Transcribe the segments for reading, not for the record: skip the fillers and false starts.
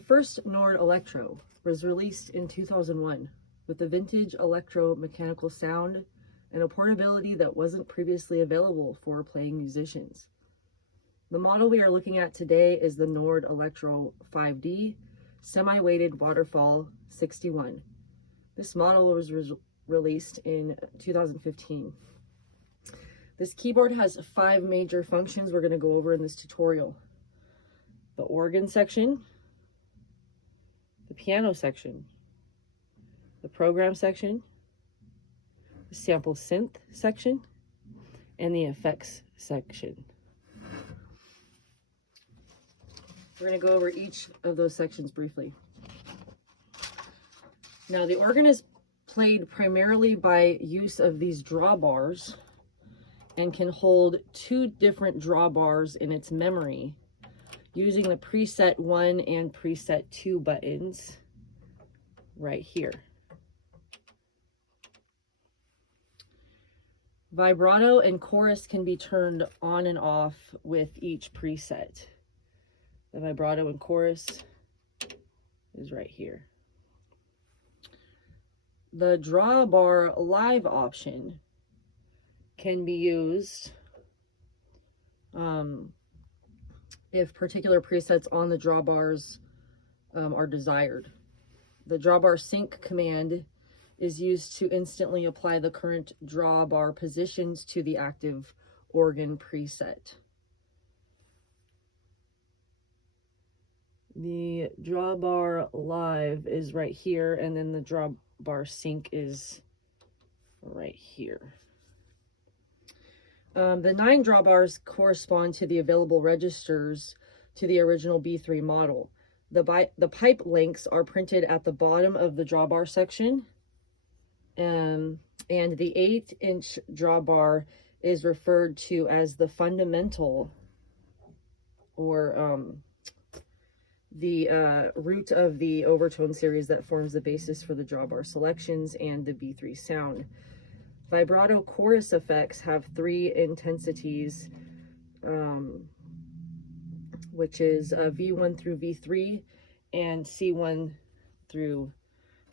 The first Nord Electro was released in 2001 with a vintage electro-mechanical sound and a portability that wasn't previously available for playing musicians. The model we are looking at today is the Nord Electro 5D semi-weighted waterfall 61. This model was released in 2015. This keyboard has 5 major functions we're going to go over in this tutorial. The organ section, the piano section, the program section, the sample synth section, and the effects section. We're going to go over each of those sections briefly. Now, the organ is played primarily by use of these drawbars and can hold 2 different drawbars in its memory using the preset 1 and preset 2 buttons right here. Vibrato and chorus can be turned on and off with each preset. The vibrato and chorus is right here. The drawbar live option can be used if particular presets on the drawbars are desired. The drawbar sync command is used to instantly apply the current drawbar positions to the active organ preset. The drawbar live is right here, and then the drawbar sync is right here. The 9 drawbars correspond to the available registers to the original B3 model. The pipe links are printed at the bottom of the drawbar section, and the 8-inch drawbar is referred to as the fundamental, or the root of the overtone series that forms the basis for the drawbar selections and the B3 sound. Vibrato chorus effects have 3 intensities, which is V1 through V3 and C1 through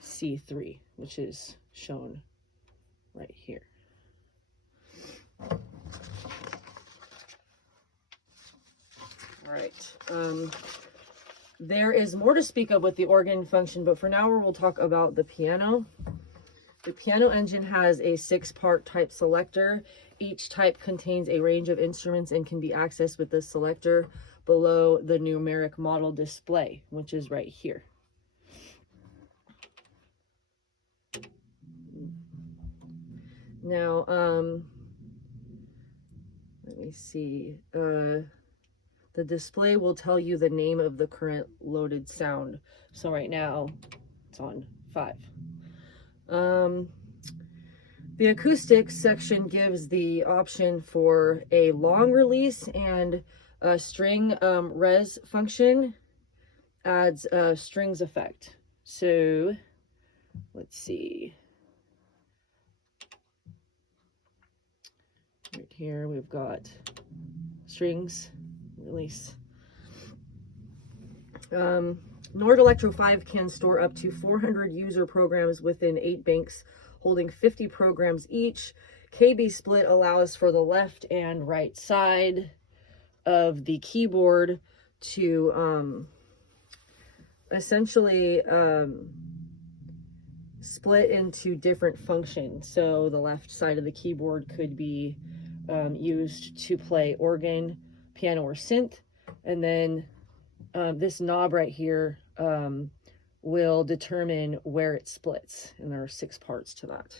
C3, which is shown right here. All right. There is more to speak of with the organ function, but for now we'll talk about the piano. The piano engine has a 6-part type selector. Each type contains a range of instruments and can be accessed with the selector below the numeric model display, which is right here. Now, let me see. The display will tell you the name of the current loaded sound. So right now it's on 5. The acoustics section gives the option for a long release, and a string res function adds a strings effect. So let's see. Right here we've got strings release. Nord Electro 5 can store up to 400 user programs within 8 banks, holding 50 programs each. KB split allows for the left and right side of the keyboard to essentially split into different functions. So the left side of the keyboard could be used to play organ, piano, or synth, and then this knob right here will determine where it splits, and there are 6 parts to that.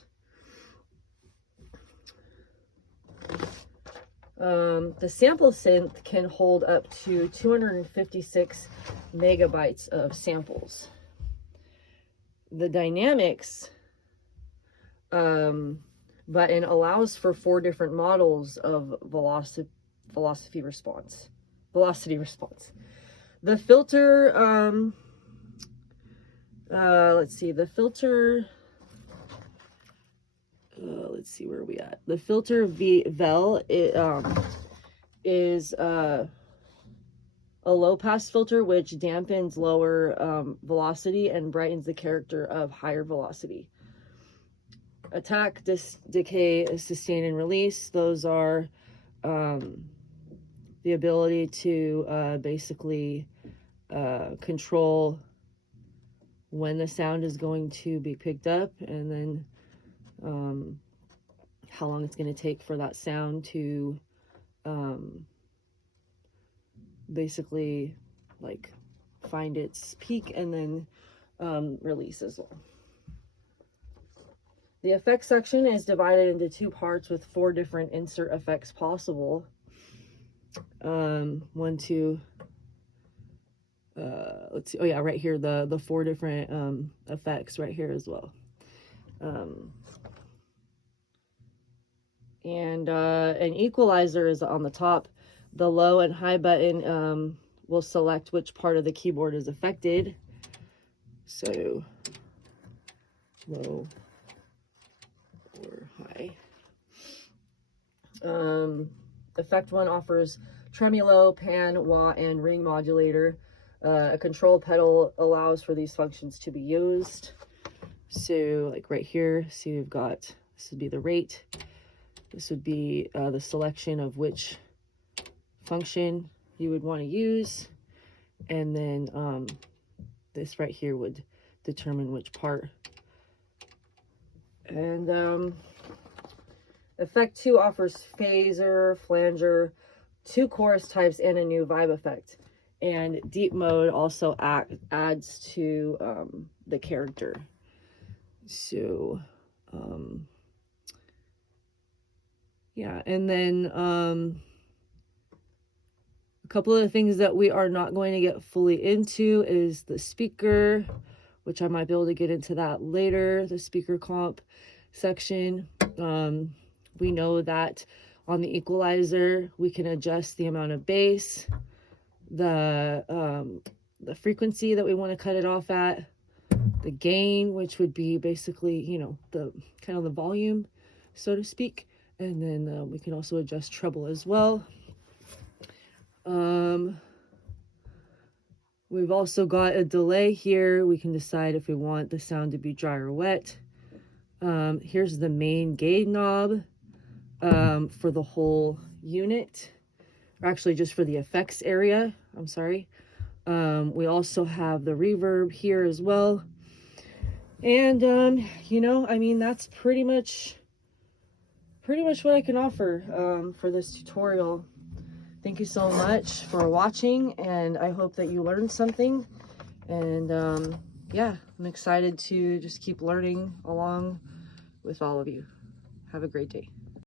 The sample synth can hold up to 256 megabytes of samples. The dynamics button allows for 4 different models of velocity response. The filter, let's see, the filter, let's see, where are we at? The filter VEL is a low pass filter, which dampens lower velocity and brightens the character of higher velocity. Attack, decay, sustain, and release. Those are the ability to basically control when the sound is going to be picked up, and then how long it's going to take for that sound to basically like find its peak and then release as well. The effects section is divided into 2 parts with 4 different insert effects possible. Let's see, oh yeah, right here, the 4 different effects right here as well. And an equalizer is on the top. The low and high button will select which part of the keyboard is affected. So low or high. Effect 1 offers tremolo, pan, wah, and ring modulator. A control pedal allows for these functions to be used. So like right here, see we've got, this would be the rate. This would be the selection of which function you would want to use. And then this right here would determine which part. And effect 2 offers phaser, flanger, 2 chorus types, and a new vibe effect. And deep mode also adds to the character. So yeah, and then a couple of the things that we are not going to get fully into is the speaker, which I might be able to get into that later, the speaker comp section. We know that on the equalizer, we can adjust the amount of bass, the frequency that we want to cut it off at, the gain, which would be basically, you know, the kind of the volume, so to speak. And then we can also adjust treble as well. We've also got a delay here. We can decide if we want the sound to be dry or wet. Here's the main gain knob for the whole unit, or actually just for the effects area. I'm sorry. We also have the reverb here as well. And you know, I mean, that's pretty much what I can offer for this tutorial. Thank you so much for watching, and I hope that you learned something. And yeah, I'm excited to just keep learning along with all of you. Have a great day.